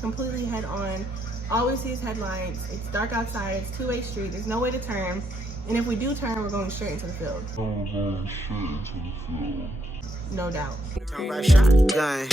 completely head on. Always sees headlights. It's dark outside. It's two-way street. There's no way to turn. And if we do turn, we're going straight into the field. No doubt. Turn right shotgun.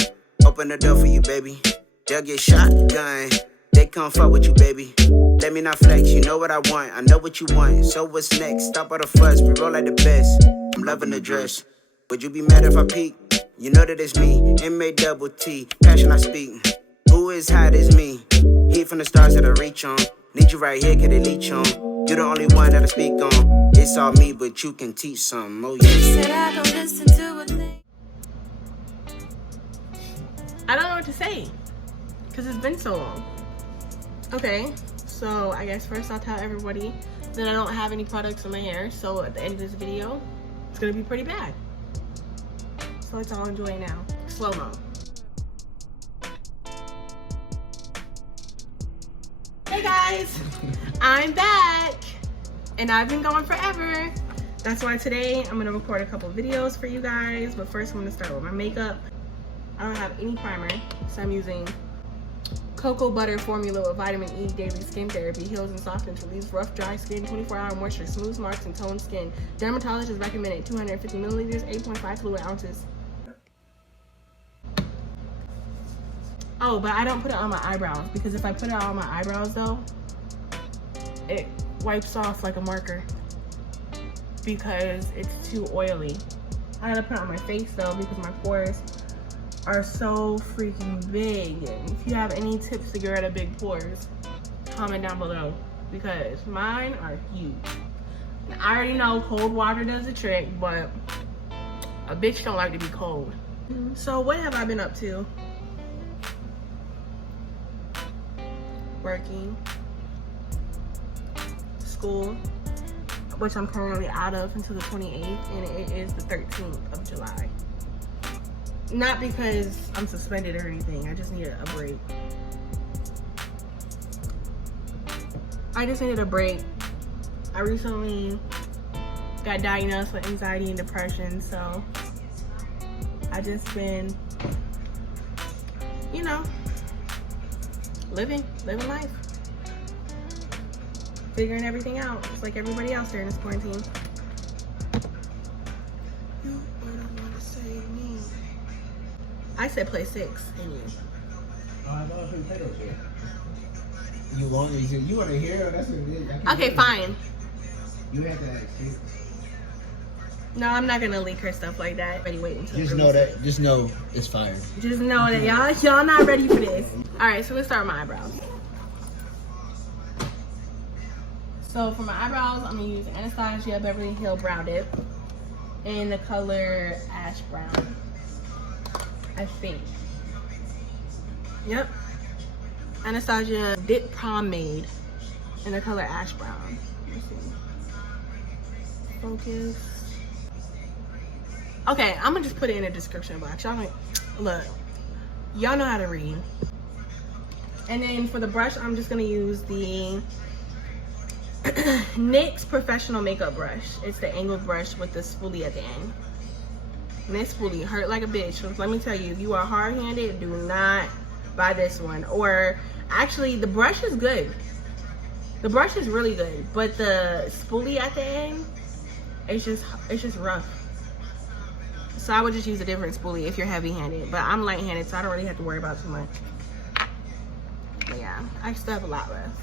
Open the door for you, baby. They'll get shotgun. They come fuck with you, baby. Let me not flex. You know what I want. I know what you want. So what's next? Stop all the fuss. We roll like the best. I'm loving the dress. Would you be mad if I peek? You know that it's me. M-A-double-T. Passion I speak. Who is hot as me? Heat from the stars that I reach on. Need you right here, could they leech on? You're the only one that I speak on. It's all me, but you can teach some. Oh yeah. Said I don't listen to a thing. I don't know what to say because it's been so long. Okay, so I guess first I'll tell everybody that I don't have any products in my hair. So at the end of this video, it's gonna be pretty bad. So let's all enjoy now. Slow-mo. Hey guys, I'm back and I've been going forever. That's why today I'm gonna record a couple videos for you guys, but first I'm gonna start with my makeup. I don't have any primer, so I'm using cocoa butter formula with vitamin E daily skin therapy, heals and softens, relieves rough, dry skin, 24-hour moisture, smooths marks and tones skin. Dermatologist recommended 250 milliliters, 8.5 fluid ounces. Oh, but I don't put it on my eyebrows because if I put it on my eyebrows though, it wipes off like a marker because it's too oily. I gotta put it on my face though because my pores are so freaking big. And if you have any tips to get rid of big pores, comment down below because mine are huge. And I already know cold water does the trick, but a bitch don't like to be cold. So what have I been up to? Working, school, which I'm currently out of until the 28th, and it is the 13th of July. Not because I'm suspended or anything, I just needed a break. I just needed a break. I recently got diagnosed with anxiety and depression, so I just been, you know, living life, figuring everything out, just like everybody else during this quarantine. I said play 6, and you. I don't play potatoes here. You want to hear? That's what it is. Okay, fine. You have to ask. No, I'm not gonna leak her stuff like that. Ready, wait until. Just know that. Just know it's fire. Just know that y'all not ready for this. All right, so let's start with my eyebrows. So for my eyebrows, I'm gonna use Anastasia Beverly Hill Brow Dip in the color ash brown. I think. Yep. Anastasia Dip Pomade in the color ash brown. Let's see. Focus. Okay, I'm gonna just put it in the description box. Y'all look. Y'all know how to read. And then for the brush, I'm just gonna use the NYX Professional Makeup Brush. It's the angled brush with the spoolie at the end. And this spoolie hurt like a bitch. So let me tell you, if you are hard-handed, do not buy this one. Or actually, the brush is good. The brush is really good, but the spoolie at the end, it's just rough. So I would just use a different spoolie if you're heavy-handed. But I'm light-handed, so I don't really have to worry about too much. But yeah, I still have a lot left.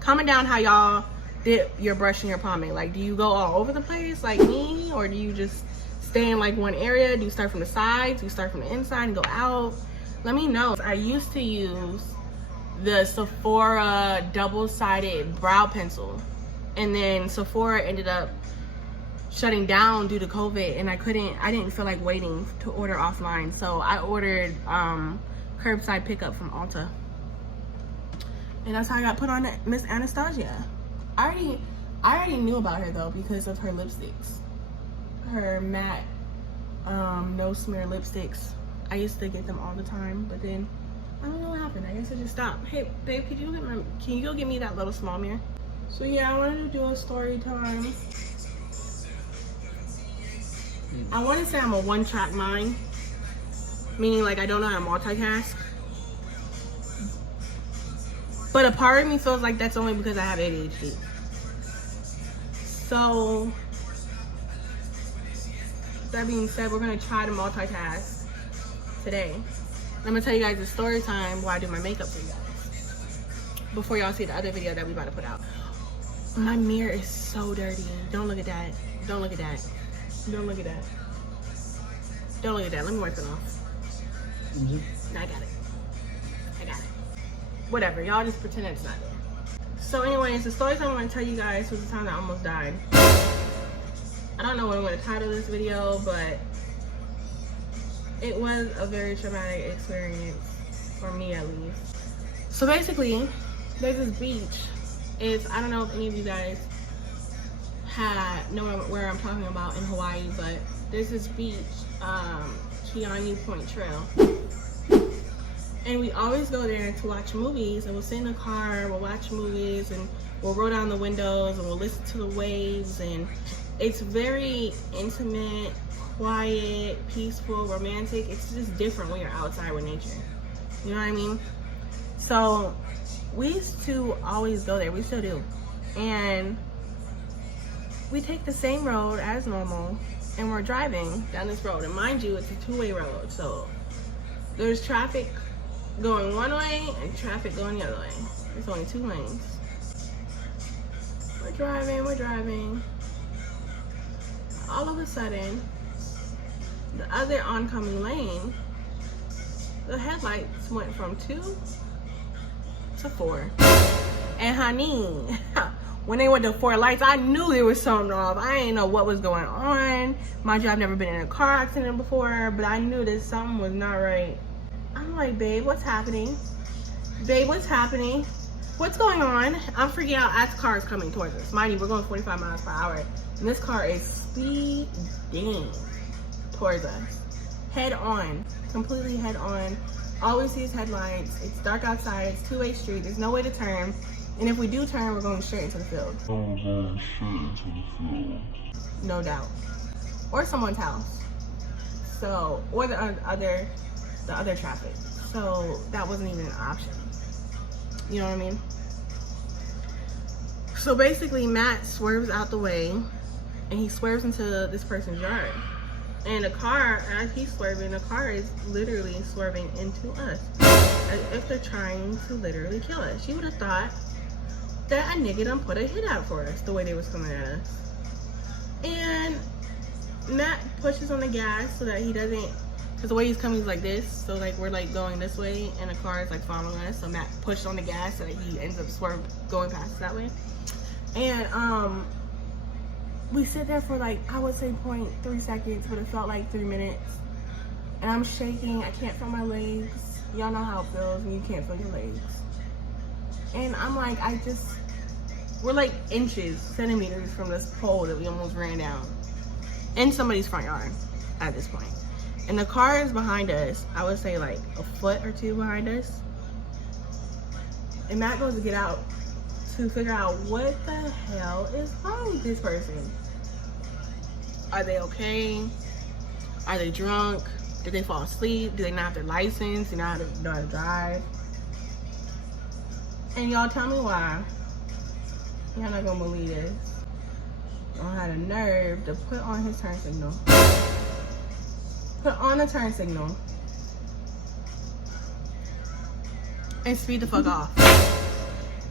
Comment down how y'all dip your brush and your pomade. Like, do you go all over the place like me, or do you just stay in like one area? Do you start from the sides? Do you start from the inside and go out? Let me know. I used to use the Sephora double-sided brow pencil, and then Sephora ended up shutting down due to COVID, and I didn't feel like waiting to order offline, so I ordered curbside pickup from Ulta, and that's how I got put on Miss Anastasia. I already knew about her though because of her lipsticks, her matte no smear lipsticks. I used to get them all the time, but then I don't know what happened. I guess I just stopped. Hey babe, can you go get me that little small mirror? So yeah, I wanted to do a story time. I want to say I'm a one-track mind, meaning like I don't know how to multitask. But a part of me feels like that's only because I have ADHD. So, that being said, we're gonna try to multitask today. I'm gonna tell you guys a story time while I do my makeup for you guys. Before y'all see the other video that we about to put out. My mirror is so dirty. Don't look at that. Don't look at that. Don't look at that. Don't look at that. Let me wipe it off. I got it. I got it. Whatever. Y'all just pretend it's not there. So anyways, the story time I'm going to tell you guys was the time that I almost died. I don't know what I'm going to title this video, but it was a very traumatic experience for me at least. So basically, there's this beach. I don't know if any of you guys know where I'm talking about in Hawaii, but there's this beach, Keanu Point Trail. And we always go there to watch movies, and we'll sit in the car, we'll watch movies, and we'll roll down the windows, and we'll listen to the waves, and it's very intimate, quiet, peaceful, romantic. It's just different when you're outside with nature. You know what I mean? So we used to always go there. We still do. And we take the same road as normal, and we're driving down this road. And mind you, it's a two-way road. So there's traffic going one way and traffic going the other way. There's only 2 lanes. We're driving. All of a sudden, the other oncoming lane, the headlights went from 2 to 4. And honey, when they went to 4 lights, I knew there was something off. I didn't know what was going on. Mind you, I've never been in a car accident before, but I knew that something was not right. I'm like, babe, what's happening? Babe, what's happening? What's going on? I'm freaking out as cars coming towards us. Mind you, we're going 45 miles per hour. And this car is speeding towards us. Head on. Completely head on. All we see is headlights. It's dark outside. It's 2-way street. There's no way to turn. And if we do turn, we're going straight into the field. No doubt. Or someone's house. So, or the other traffic. So that wasn't even an option. You know what I mean? So basically, Matt swerves out the way, and he swerves into this person's yard. And the car, as he's swerving, the car is literally swerving into us, as if they're trying to literally kill us. You would have thought that a nigga done put a hit out for us, the way they was coming at us. And Matt pushes on the gas so that he doesn't, because the way he's coming is like this, so like we're like going this way and the car is like following us, so Matt pushed on the gas so that he ends up going past that way. And we sit there for like, I would say 0.3 seconds, but it felt like 3 minutes. And I'm shaking, I can't feel my legs. Y'all know how it feels when you can't feel your legs. And I'm like, we're like inches, centimeters from this pole that we almost ran down in somebody's front yard at this point. And the car is behind us, I would say like a foot or 2 behind us. And Matt goes to get out to figure out what the hell is wrong with this person. Are they okay? Are they drunk? Did they fall asleep? Do they not have their license? Do they not know how to drive? And y'all tell me why. Y'all not gonna believe this. Y'all had a nerve to put on his turn signal. Put on the turn signal. And speed the fuck off.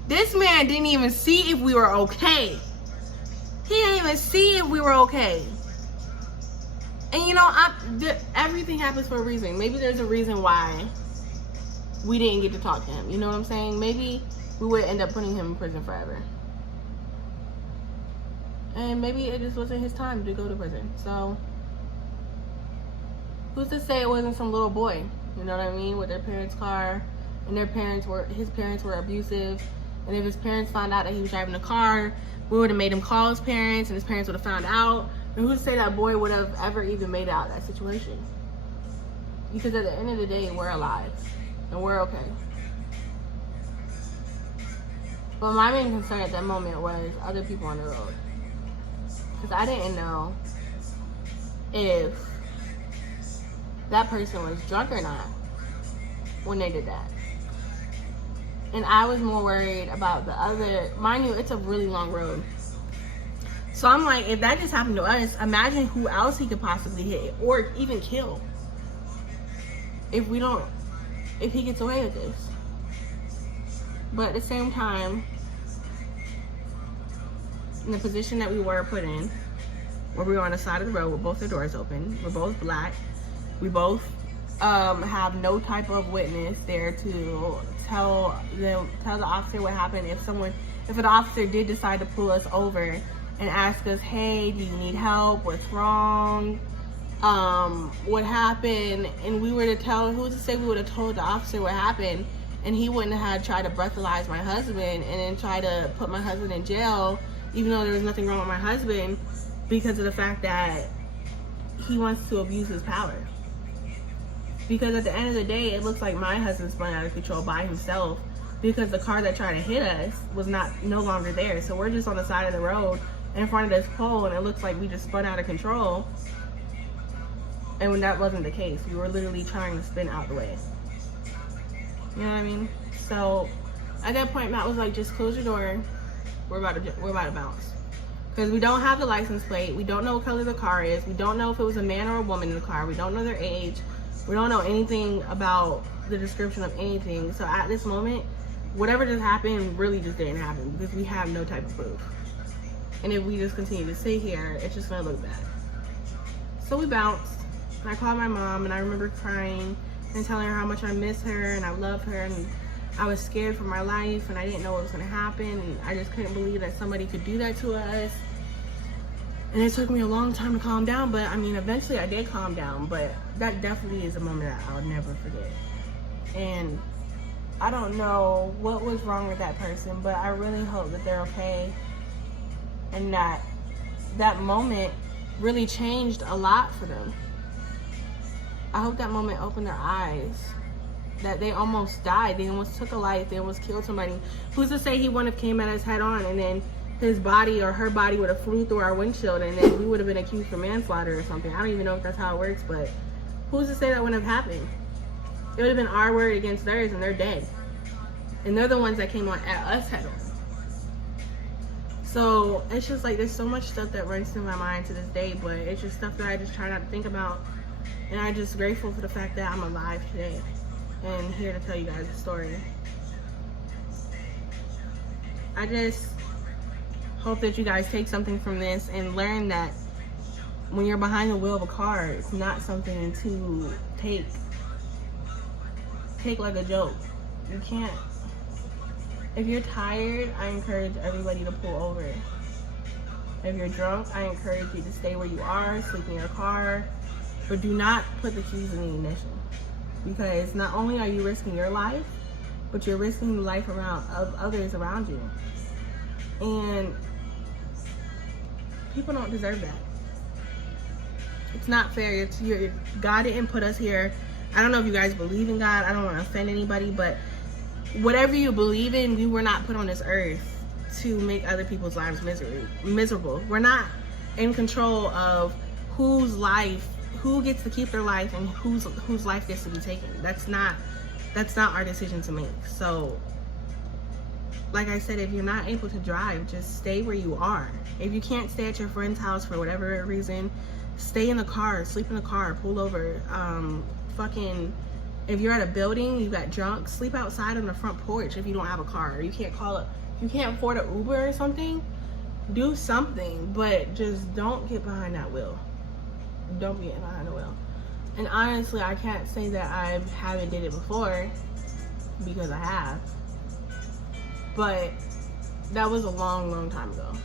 This man didn't even see if we were okay. He didn't even see if we were okay. And you know, everything happens for a reason. Maybe there's a reason why we didn't get to talk to him. You know what I'm saying? Maybe we would end up putting him in prison forever. And maybe it just wasn't his time to go to prison. So, who's to say it wasn't some little boy? You know what I mean? With their parents' car. And his parents were abusive. And if his parents found out that he was driving the car, we would have made him call his parents, and his parents would have found out. And who's to say that boy would have ever even made out that situation? Because at the end of the day, we're alive. And we're okay. But my main concern at that moment was other people on the road. Because I didn't know if that person was drunk or not when they did that. And I was more worried about the other. Mind you, it's a really long road. So I'm like, if that just happened to us, imagine who else he could possibly hit or even kill. If he gets away with this. But at the same time, in the position that we were put in, where we were on the side of the road with both the doors open, we're both black, we both have no type of witness there to tell the officer what happened. If an officer did decide to pull us over and ask us, hey, do you need help? What's wrong? What happened? And we were to tell, who's to say we would have told the officer what happened, and he wouldn't have tried to breathalyze my husband and then try to put my husband in jail, even though there was nothing wrong with my husband, because of the fact that he wants to abuse his power. Because at the end of the day, it looks like my husband spun out of control by himself, because the car that tried to hit us was no longer there. So we're just on the side of the road in front of this pole, and it looks like we just spun out of control. And when that wasn't the case, we were literally trying to spin out the way. You know what I mean? So at that point, Matt was like, just close your door. We're about to bounce. Because we don't have the license plate. We don't know what color the car is. We don't know if it was a man or a woman in the car. We don't know their age. We don't know anything about the description of anything. So at this moment, whatever just happened really just didn't happen, because we have no type of proof. And if we just continue to sit here, it's just gonna look bad. So we bounced, and I called my mom, and I remember crying and telling her how much I miss her and I love her, and I was scared for my life, and I didn't know what was gonna happen, and I just couldn't believe that somebody could do that to us. And it took me a long time to calm down, but I mean, eventually I did calm down. But that definitely is a moment that I'll never forget. And I don't know what was wrong with that person, but I really hope that they're okay, and that moment really changed a lot for them. I hope that moment opened their eyes, that they almost died, they almost took a life, they almost killed somebody. Who's to say he wouldn't have came at us head on, and then his body or her body would have flew through our windshield, and then we would have been accused for manslaughter or something. I don't even know if that's how it works, but who's to say that wouldn't have happened? It would have been our word against theirs, and they're dead. And they're the ones that came on at us head on. So it's just like, there's so much stuff that runs through my mind to this day, but it's just stuff that I just try not to think about. And I'm just grateful for the fact that I'm alive today and here to tell you guys the story. I just hope that you guys take something from this and learn that when you're behind the wheel of a car, it's not something to take like a joke. You can't. If you're tired, I encourage everybody to pull over. If you're drunk, I encourage you to stay where you are, sleep in your car, but do not put the keys in the ignition. Because not only are you risking your life, but you're risking the life of others around you. And people don't deserve that. It's not fair. God didn't put us here. I don't know if you guys believe in God. I don't want to offend anybody, but whatever you believe in, we were not put on this earth to make other people's lives miserable. We're not in control of who gets to keep their life and whose life gets to be taken. That's not our decision to make. So, like I said, if you're not able to drive, just stay where you are. If you can't stay at your friend's house for whatever reason, stay in the car, sleep in the car, pull over. If you're at a building, you got drunk, sleep outside on the front porch if you don't have a car. Or you can't afford an Uber or something, do something, but just don't get behind that wheel. Don't get behind the wheel. And honestly, I can't say that I haven't did it before, because I have. But that was a long time ago.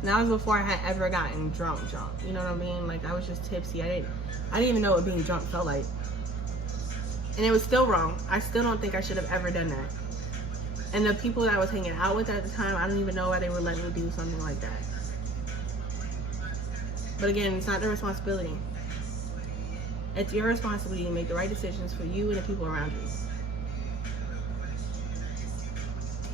And that was before I had ever gotten drunk. You know what I mean? Like, I was just tipsy. I didn't even know what being drunk felt like. And it was still wrong. I still don't think I should have ever done that. And the people that I was hanging out with at the time, I don't even know why they were letting me do something like that. But again, it's not their responsibility. It's your responsibility to make the right decisions for you and the people around you.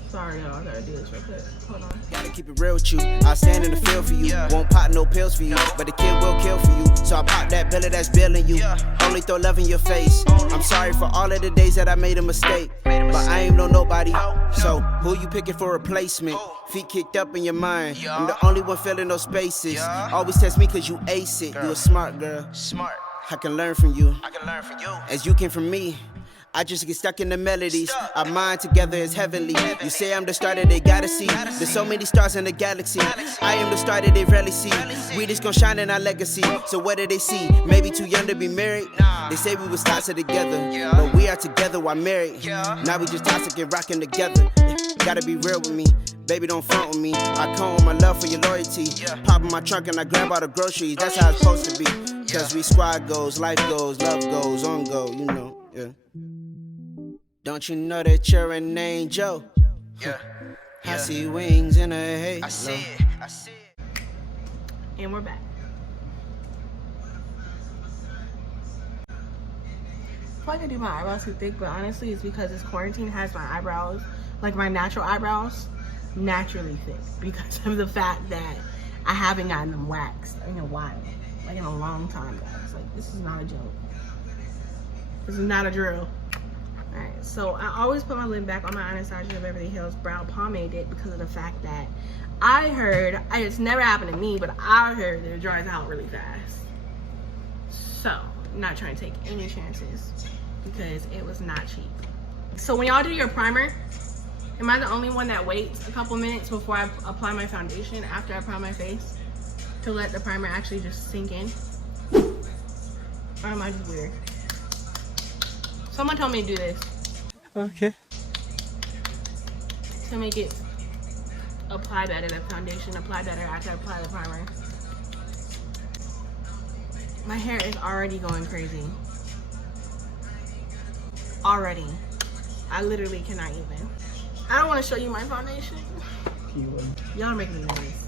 Sorry, y'all. I gotta do this real quick. Hold on. Gotta keep it real with you. I stand in the field for you. Won't pop no pills for you, but the kid will kill for you. So I pop that billy that's billing you. Only throw love in your face. I'm sorry for all of the days that I made a mistake, but I ain't know nobody. So who you picking for replacement? Feet kicked up in your mind. I'm the only one filling those spaces. Always test me cause you ace it. You a smart girl. Smart. I can learn from you. I can learn from you. As you came from me. I just get stuck in the melodies. Our mind together is heavenly. You say I'm the star that they gotta see. There's so many stars in the galaxy. I am the star that they rarely see. We just gon' shine in our legacy. So what do they see? Maybe too young to be married. They say we was toxic together, but we are together while married. Now we just toxic and rocking together. Gotta be real with me, baby, don't front with me. I come with my love for your loyalty. Pop in my trunk and I grab all the groceries. That's how it's supposed to be. Cause we squad goals, life goes, love goes, on go, you know, yeah. Don't you know that you're an angel? I see wings in a halo. I see it, I see it. And we're back. I feel like I do my eyebrows too thick, but honestly it's because this quarantine has my eyebrows, like my natural eyebrows, naturally thick because of the fact that I haven't gotten them waxed in a while. Like in a long time, guys. Like, this is not a joke. This is not a drill. Alright, so I always put my lid back on my Anastasia Beverly Hills Brown Pomade Dip because of the fact that I heard, it's never happened to me, but I heard that it dries out really fast. So, I'm not trying to take any chances because it was not cheap. So when y'all do your primer, am I the only one that waits a couple minutes before I apply my foundation after I prime my face to let the primer actually just sink in? Or am I just weird? Someone told me to do this. Okay. To make it apply better, the foundation apply better after I apply the primer. My hair is already going crazy. Already. I literally cannot even. I don't want to show you my foundation. Y'all are making me nervous.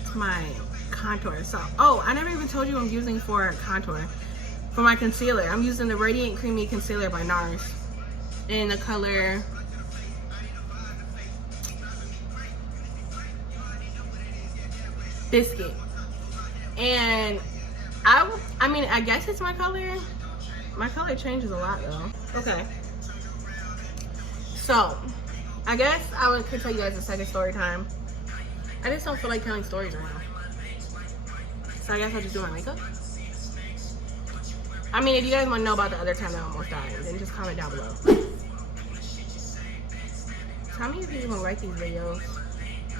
It's my contour. So, oh, I never even told you I'm using for contour. For my concealer, I'm using the Radiant Creamy Concealer by NARS in the color Biscuit. And I mean, I guess it's my color. My color changes a lot though. Okay. So, I guess I could tell you guys a second story time. I just don't feel like telling stories right now. So I guess I'll just do my makeup. I mean, if you guys want to know about the other time that I almost died, then just comment down below. How many of you even write these videos?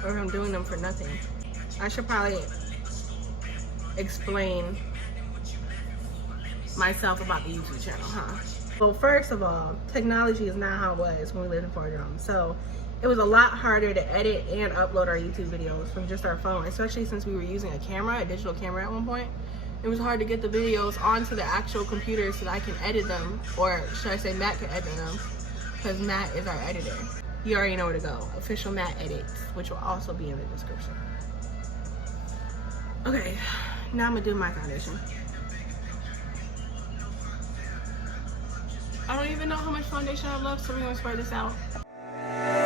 Or if I'm doing them for nothing? I should probably explain myself about the YouTube channel, huh? Well, first of all, technology is not how it was when we lived in Fort Drum. So it was a lot harder to edit and upload our YouTube videos from just our phone, especially since we were using a camera, a digital camera at one point. It was hard to get the videos onto the actual computer so that I can edit them, or should I say Matt can edit them, because Matt is our editor. You already know where to go. Official Matt Edits, which will also be in the description. Okay, now I'm gonna do my foundation. I don't even know how much foundation I love, so we're gonna spread this out.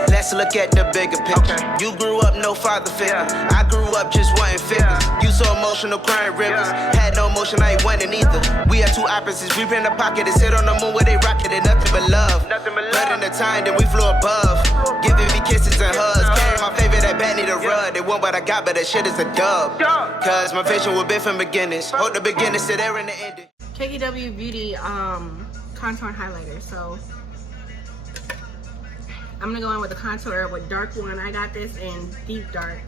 Let's look at the bigger picture. You grew up no father figure. I grew up just wanting figures. You so emotional, crying rivers. Had no emotion, I ain't wanting either. We are two opposites. We in the pocket and sit on the moon where they rocket it. Nothing but love. But in the time that we flew above, giving me kisses and hugs. Carry my favorite, that bad need a rub. They want what I got, but that shit is a dub. Cause my vision will be from beginnings. Hope the beginnings sit there in the ending. KKW Beauty contour highlighter. So I'm gonna go in with the contour with dark one. I got this in deep dark.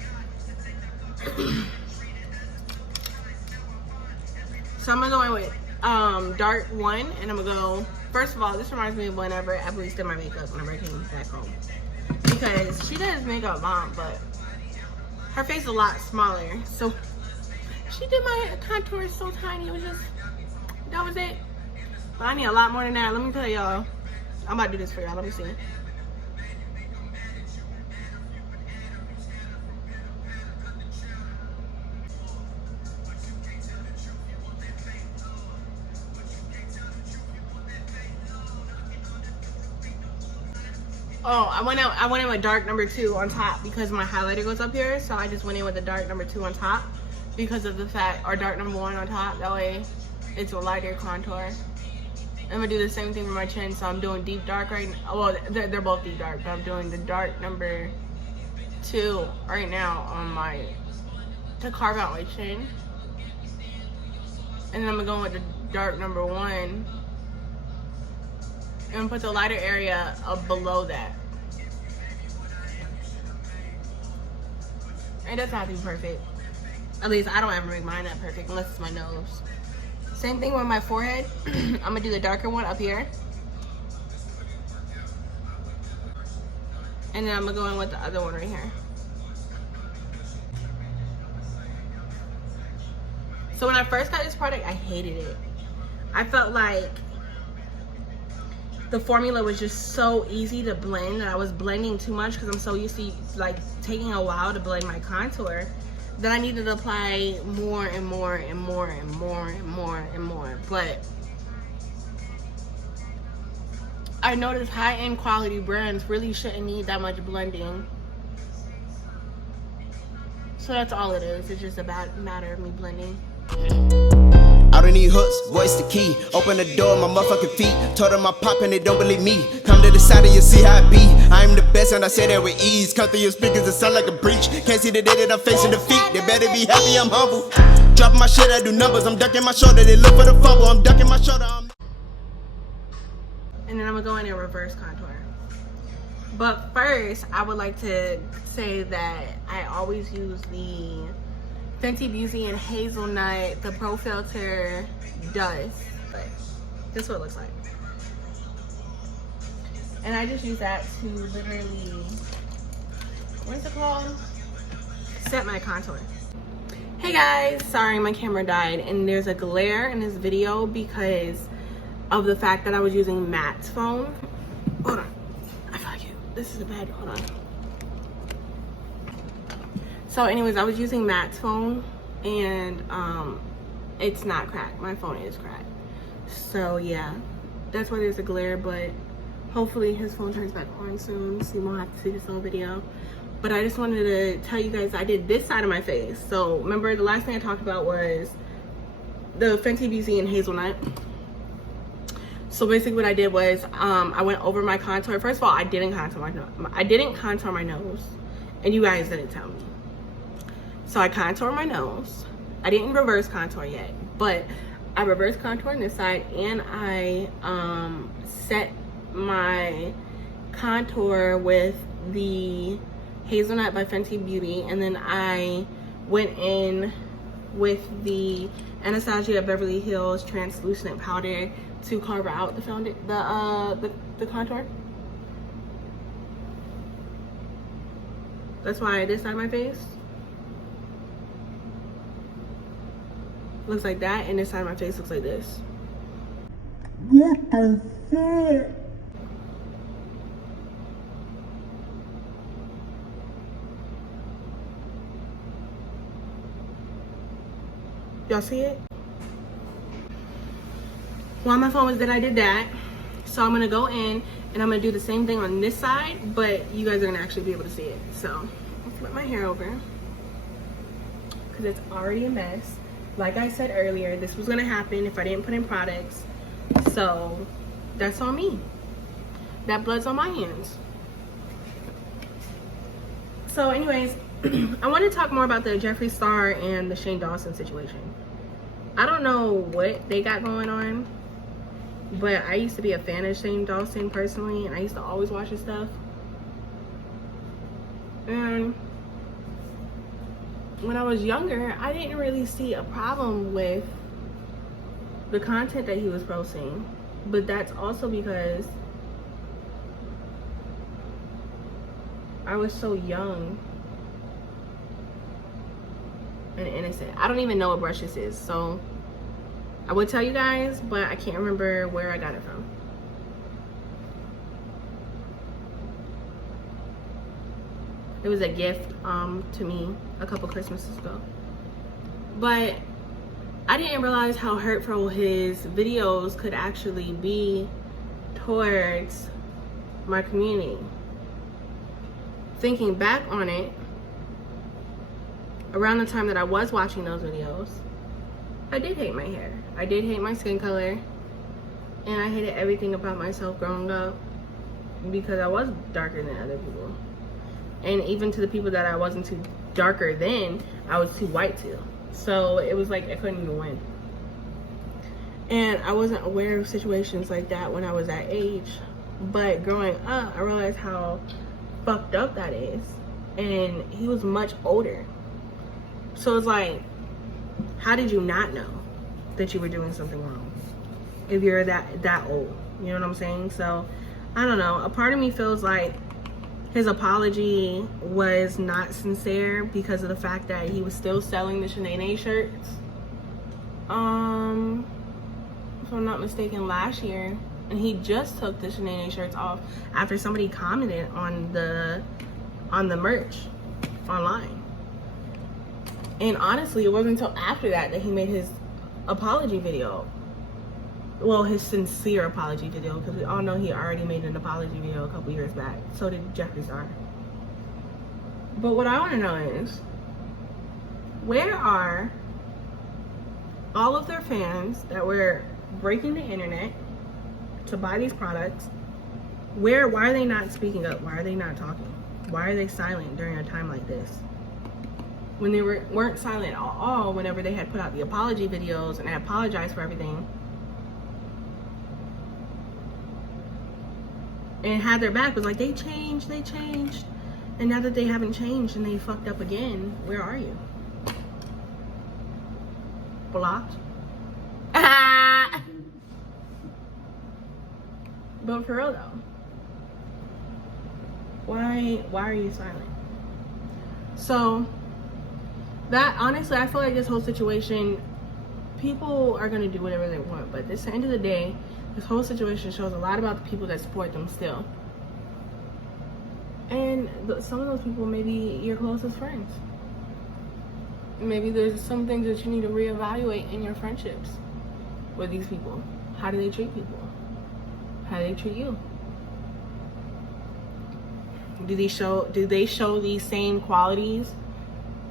So I'm gonna go in with dark one, and I'm gonna go, first of all, this reminds me of whenever Beverly did my makeup whenever I came back home. Because she does makeup bomb, but her face is a lot smaller. So she did my contour so tiny, it was just, that was it. But I need a lot more than that. Let me tell y'all. I'm about to do this for y'all. Let me see. Oh, I went in with dark number 2 on top because my highlighter goes up here. So I just went in with the dark number 2 on top because of the fact, or dark number 1 on top. That way it's a lighter contour. I'm gonna do the same thing with my chin. So I'm doing deep dark right now. Well, they're both deep dark, but I'm doing the dark number 2 right now on to carve out my chin. And then I'm gonna go with the dark number 1 and put the lighter area up below that. It doesn't have to be perfect. At least I don't ever make mine that perfect unless it's my nose. Same thing with my forehead. I'm gonna do the darker one up here. And then I'm gonna go in with the other one right here. So when I first got this product, I hated it. I felt like the formula was just so easy to blend that I was blending too much because I'm so used to like taking a while to blend my contour that I needed to apply more and more and more and more and more and more. But I noticed high-end quality brands really shouldn't need that much blending. So that's all it is. It's just a matter of me blending. I don't need hooks, voice the key. Open the door, my motherfucking feet. Told them I pop and they don't believe me. Come to the side and you see how I be. I am the best and I say that with ease. Come through your speakers, it sound like a breach. Can't see the day that I'm facing defeat. They better be happy, I'm humble. Dropping my shit, I do numbers. I'm ducking my shoulder, they look for the fumble. I'm ducking my shoulder, And then I'm gonna go in and reverse contour. But first, I would like to say that I always use the Fenty Beauty and Hazelnut, the profilter dust. But this is what it looks like. And I just use that to literally, what's it called? Set my contour. Hey guys, sorry my camera died and there's a glare in this video because of the fact that I was using Matt's phone. Hold on, I feel like this is a bad, hold on. So anyways, I was using Matt's phone and it's not cracked. My phone is cracked. So yeah, that's why there's a glare, but hopefully his phone turns back on soon so you won't have to see this whole video. But I just wanted to tell you guys I did this side of my face. So remember the last thing I talked about was the Fenty Beauty and Hazelnut. So basically what I did was I went over my contour. First of all, I didn't contour my nose and you guys didn't tell me. So I contoured my nose. I didn't reverse contour yet, but I reverse contoured this side and I set my contour with the Hazelnut by Fenty Beauty, and then I went in with the Anastasia Beverly Hills translucent powder to carve out the contour. That's why this side of my face looks like that, and this side of my face looks like this. What the fuck? Y'all see it? Well, on my phone was that I did that. So I'm gonna go in and I'm gonna do the same thing on this side, but you guys are gonna actually be able to see it. So I'll flip my hair over because it's already a mess. Like I said earlier, this was gonna happen if I didn't put in products. So that's on me. That blood's on my hands. So anyways, I want to talk more about the JEFFREE Star and the Shane Dawson situation. I don't know what they got going on, but I used to be a fan of Shane Dawson personally, and I used to always watch his stuff. And when I was younger, I didn't really see a problem with the content that he was posting, but that's also because I was so young and innocent. I don't even know what brush this is, so I would tell you guys, but I can't remember where I got it from. It was a gift to me a couple Christmases ago. But I didn't realize how hurtful his videos could actually be towards my community. thinking back on it, around the time that I was watching those videos, I did hate my hair. I did hate my skin color. And I hated everything about myself growing up because I was darker than other people. And even to the people that I wasn't too darker than, I was too white too. So it was like I couldn't even win. And I wasn't aware of situations like that when I was that age. But growing up, I realized how fucked up that is. And he was much older. So it's like, how did you not know that you were doing something wrong if you're that old? You know what I'm saying? So I don't know, a part of me feels like his apology was not sincere because of the fact that he was still selling the Shanae shirts, if I'm not mistaken, last year. And he just took the Shanae shirts off after somebody commented on the merch online. And honestly, it wasn't until after that he made his apology video. Well, his sincere apology video, because we all know he already made an apology video a couple years back. So did Jeffree Star. But what I want to know is, where are all of their fans that were breaking the internet to buy these products? Why are they not speaking up? Why are they not talking? Why are they silent during a time like this? When they weren't silent at all whenever they had put out the apology videos and apologized for everything and had their back, was like, they changed. And now that they haven't changed and they fucked up again, where are you? Blocked? But for real though, why are you silent? So that, honestly, I feel like this whole situation, people are gonna do whatever they want, but at the end of the day, this whole situation shows a lot about the people that support them still. And some of those people may be your closest friends. Maybe there's some things that you need to reevaluate in your friendships with these people. How do they treat people? How do they treat you? Do they show these same qualities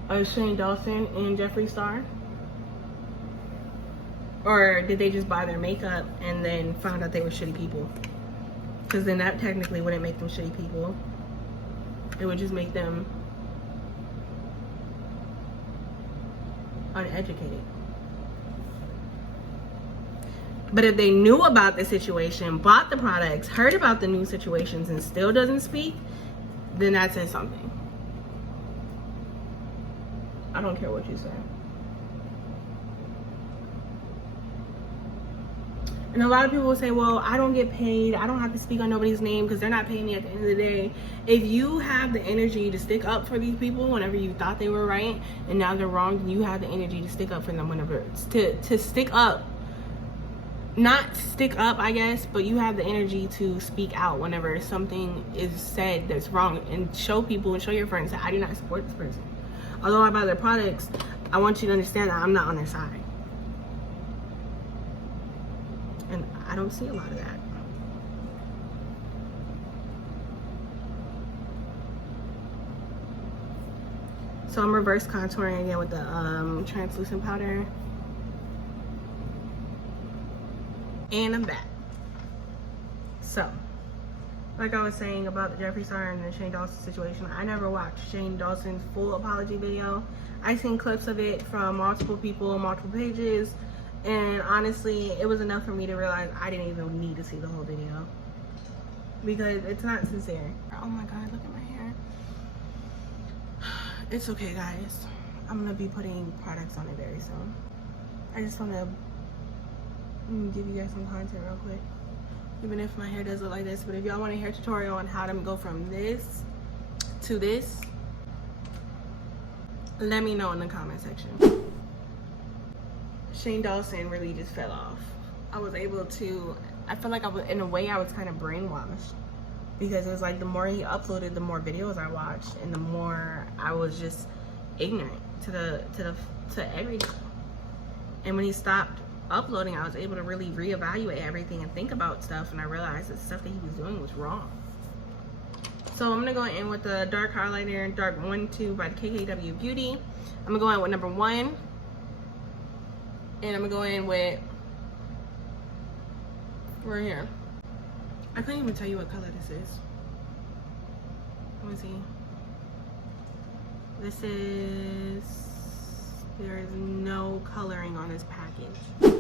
of Shane Dawson and Jeffree Star? Or did they just buy their makeup and then found out they were shitty people? Because then that technically wouldn't make them shitty people. It would just make them uneducated. But if they knew about the situation, bought the products, heard about the new situations, and still doesn't speak, then that says something. I don't care what you say. And a lot of people will say, well, I don't get paid. I don't have to speak on nobody's name because they're not paying me at the end of the day. If you have the energy to stick up for these people whenever you thought they were right and now they're wrong, then you have the energy to stick up for them whenever, to stick up. Not stick up, I guess, but you have the energy to speak out whenever something is said that's wrong, and show people and show your friends that I do not support this person. Although I buy their products, I want you to understand that I'm not on their side. And I don't see a lot of that. So I'm reverse contouring again with the translucent powder. And I'm back. So, like I was saying about the Jeffree Star and the Shane Dawson situation, I never watched Shane Dawson's full apology video. I seen clips of it from multiple people, multiple pages, and honestly, it was enough for me to realize I didn't even need to see the whole video because it's not sincere. Oh my god, look at my hair. It's okay, guys. I'm gonna be putting products on it very soon. I just want to give you guys some content real quick, even if my hair does look like this. But if y'all want a hair tutorial on how to go from this to this, let me know in the comment section. Shane Dawson really just fell off. I was able to, I feel like I was, in a way, I was kind of brainwashed because it was like the more he uploaded, the more videos I watched, and the more I was just ignorant to everything. And when he stopped uploading, I was able to really reevaluate everything and think about stuff, and I realized that stuff that he was doing was wrong. So I'm gonna go in with the dark highlighter, dark 1-2 by the KKW Beauty. I'm gonna go in with number 1, and I'm gonna go in with right here. I couldn't even tell you what color this is. Let me see. This is, there is no coloring on this package.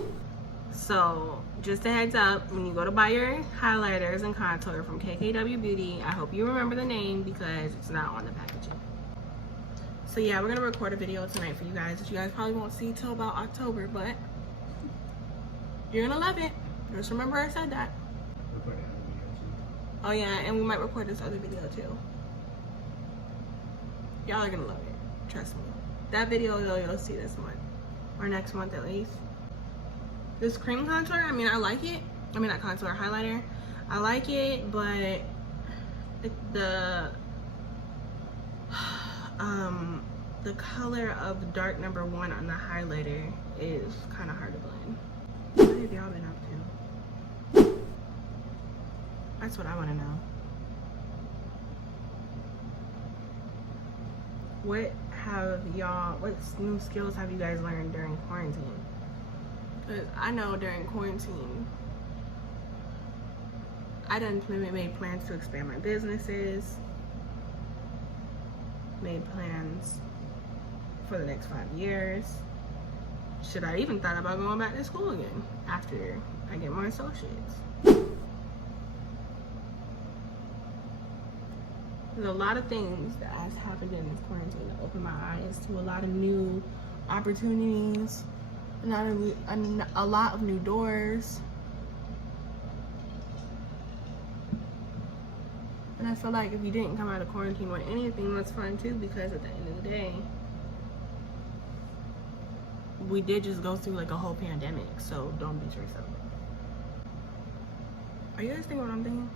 So just a heads up, when you go to buy your highlighters and contour from KKW Beauty, I hope you remember the name because it's not on the packaging. So yeah, we're gonna record a video tonight for you guys that you guys probably won't see till about October, but you're gonna love it. Just remember I said that. Oh yeah, and we might record this other video too. Y'all are gonna love it, trust me. That video you'll see this month, or next month at least. This cream contour, I mean, I like it. I mean, not contour, highlighter. I like it, but the color of the dark number 1 on the highlighter is kind of hard to blend. What have y'all been up to? That's what I want to know. What new skills have you guys learned during quarantine? Because I know during quarantine, I done made plans to expand my businesses, made plans for the next 5 years. Should I even thought about going back to school again after I get my associates? There's a lot of things that has happened in this quarantine that opened my eyes to a lot of new opportunities, a lot of new doors. And I feel like if you didn't come out of quarantine with anything, that's fine too, because at the end of the day, we did just go through like a whole pandemic, so don't beat yourself. Are you guys thinking what I'm thinking?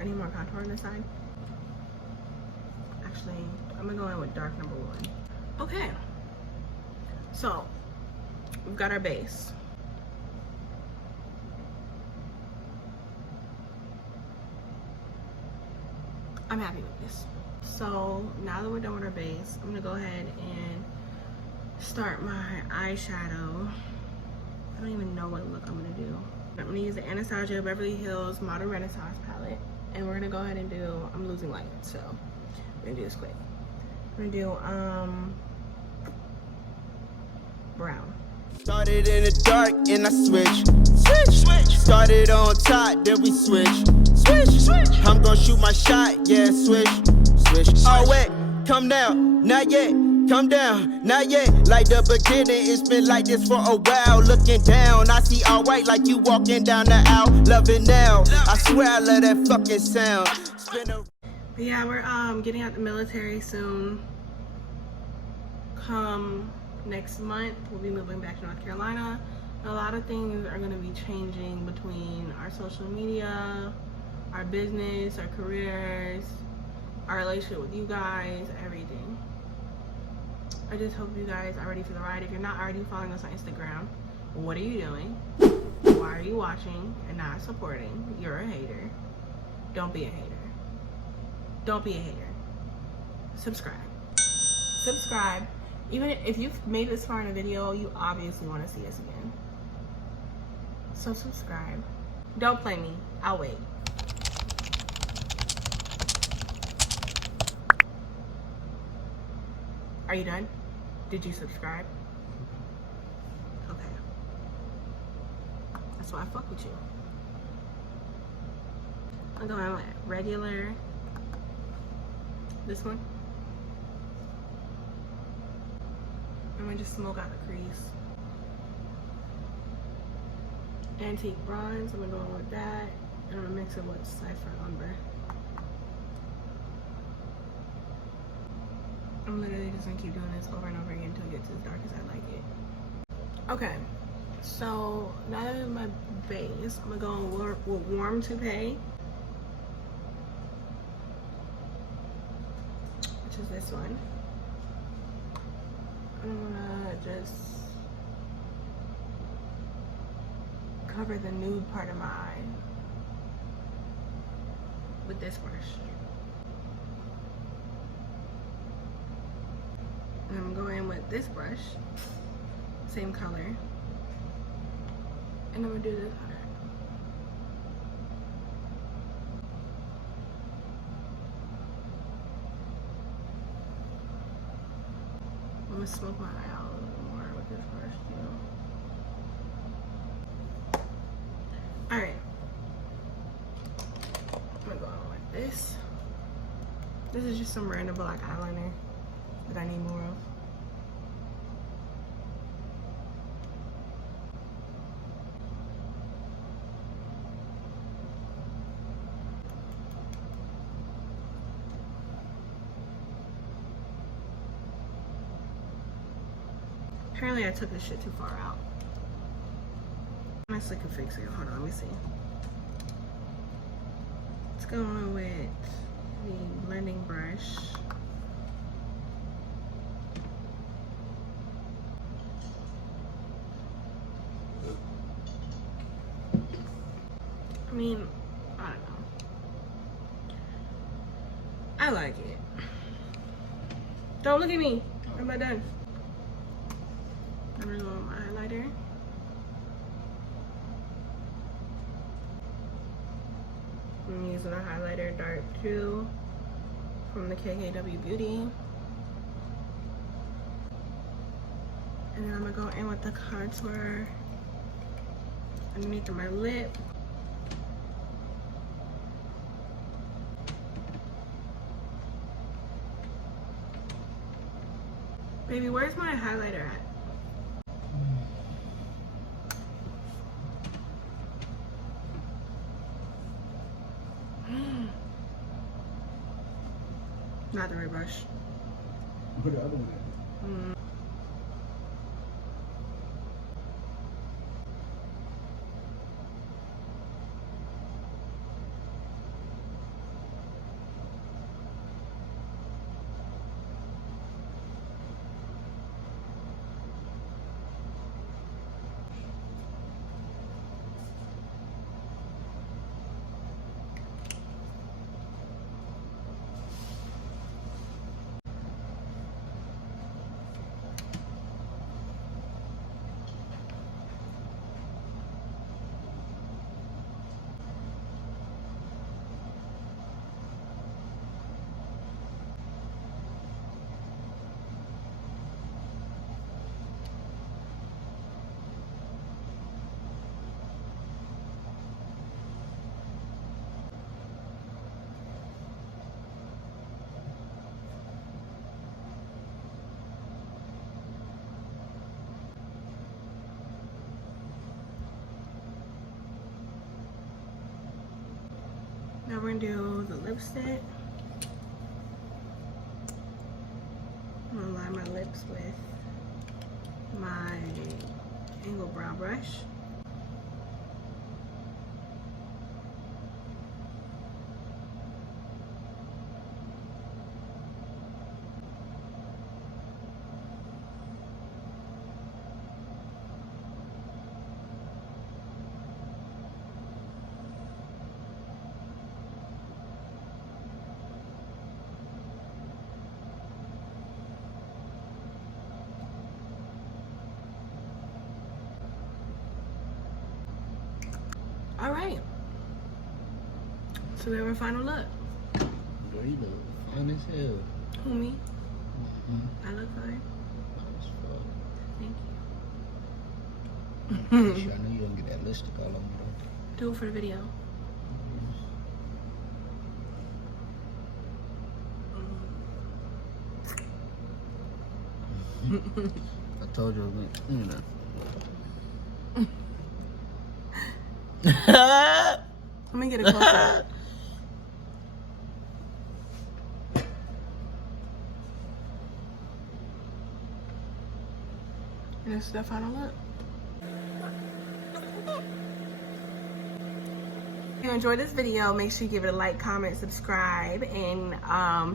I need more contour on this side. Actually, I'm gonna go in with dark number 1. Okay, so we've got our base. I'm happy with this. So now that we're done with our base, I'm gonna go ahead and start my eyeshadow. I don't even know what look I'm gonna do. I'm gonna use the Anastasia Beverly Hills Modern Renaissance palette, and we're gonna go ahead and do, I'm losing light, so we're gonna do this quick. We're gonna do brown. Started in the dark and I switch. Started on top, then we switch. I'm gonna shoot my shot, yeah, switch. Oh wait, come down, not yet. Come down, not yet. Like the beginning, it's been like this for a while. Looking down, I see all white like you walking down the aisle. Love it now, I swear I love that fucking sound. But yeah, we're getting out the military soon. Come next month, we'll be moving back to North Carolina. A lot of things are gonna be changing between our social media, our business, our careers, our relationship with you guys, everything. I just hope you guys are ready for the ride. If you're not already following us on Instagram, what are you doing? Why are you watching and not supporting? You're a hater. Don't be a hater. Don't be a hater. Subscribe. Subscribe. Even if you've made this far in a video, you obviously want to see us again. So subscribe. Don't play me. I'll wait. Are you done? Did you subscribe? Okay. That's why I fuck with you. I'm going with regular. This one. I'm gonna just smoke out the crease. Antique bronze, I'm gonna go in with that. And I'm gonna mix it with Cypher Umber. I'm literally just gonna keep doing this over and over again until it gets as dark as I like it. Okay, so now that I have my base, I'm gonna go in with Warm Toupee, which is this one. I'm gonna just cover the nude part of my eye. this brush. And I'm going in with this brush, same color. And I'm gonna do this color. I'm gonna smoke my eye out a little more with this brush too. Alright. I'm gonna go on like this. This is just some random black eyeliner that I need more of. Apparently I took this shit too far out. I still can fix it. Hold on, let me see. Let's go on with the blending brush. I mean, I don't know. I like it. Don't look at me. I'm not done. I'm gonna go with my highlighter. I'm using a highlighter dark 2 from the KKW Beauty. And then I'm gonna go in with the contour underneath of my lip. Baby, where's my highlighter at? Not the right brush. Put the other one in. Now we're gonna do the lipstick. I'm gonna line my lips with my angled brow brush. All right, so we have our final look. Girl, you look fine as hell. Who, me? I look fine. Nice fuck. Thank I you. know you don't get that lipstick all over though. Do it for the video. I told you, you know. Let me get a close up. And this is the final look. If you enjoyed this video, make sure you give it a like, comment, subscribe, and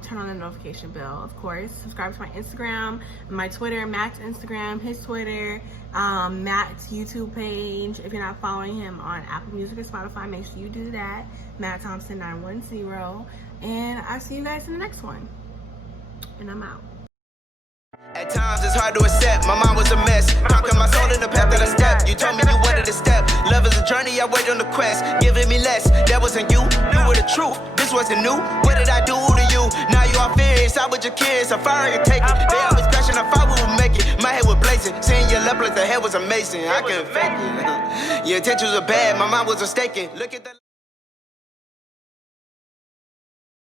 turn on the notification bell. Of course, subscribe to my Instagram, my Twitter, Matt's Instagram, his Twitter, Matt's YouTube page. If you're not following him on Apple Music or Spotify, make sure you do that. MattThompson910. And I'll see you guys in the next one. And I'm out. At times it's hard to accept, my mind was a mess. Conquer my soul in the path that I stepped. You told me you wanted to step. Love is a journey, I wait on the quest. Giving me less, that wasn't you. You were the truth, this wasn't new. What did I do to you? Now you are furious, out with your kids. I'm far I can take it. They always crashing, I thought we would make it. My head was blazing, seeing your love like the head was amazing. I couldn't fake it. Your intentions were bad, my mind was mistaken. Look at the